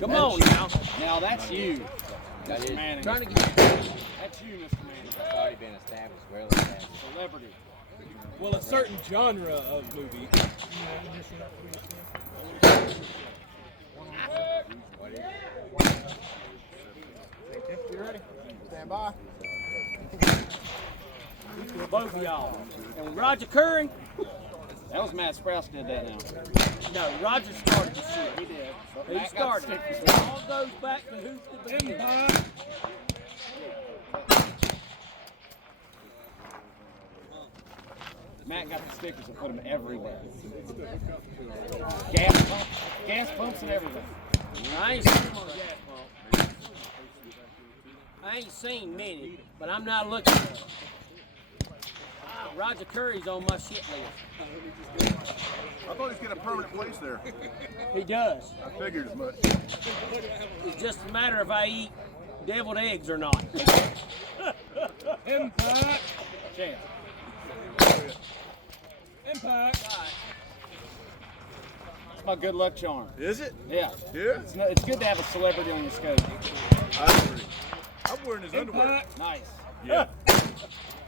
Come on now. Now that's you. That is. Manning. Trying to get That's you, Mr. Manning. It's already been established, well established. Celebrity. Well, a certain genre of movie. What is it? You ready? Stand by. both of y'all. And Roger Curry, That was Matt Sprouse did that now. no, Roger started the shit. He did. He Matt got started the it. stickers. It all goes back to who's the beginning. Matt got the stickers and put them everywhere. Gas pumps and everything. I ain't seen one gas pump. I ain't seen many, but I'm not looking for them. Roger Curry's on my shit list. I thought he's got a permanent place there. He does. I figured as much. It's just a matter if I eat deviled eggs or not. Impact. Chance. Impact. It's my good luck charm. Is it? Yeah. Yeah? It's good to have a celebrity on your scope. I agree. I'm wearing his underwear. Impact. Nice. Yeah.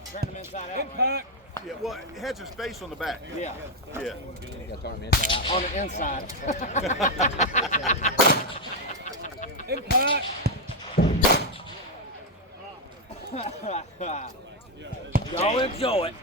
Turn them inside out. Right? Impact. Yeah, well, it has his face on the back. Yeah. Yeah. You gotta turn them inside out. On the inside. Impact. Y'all enjoy it.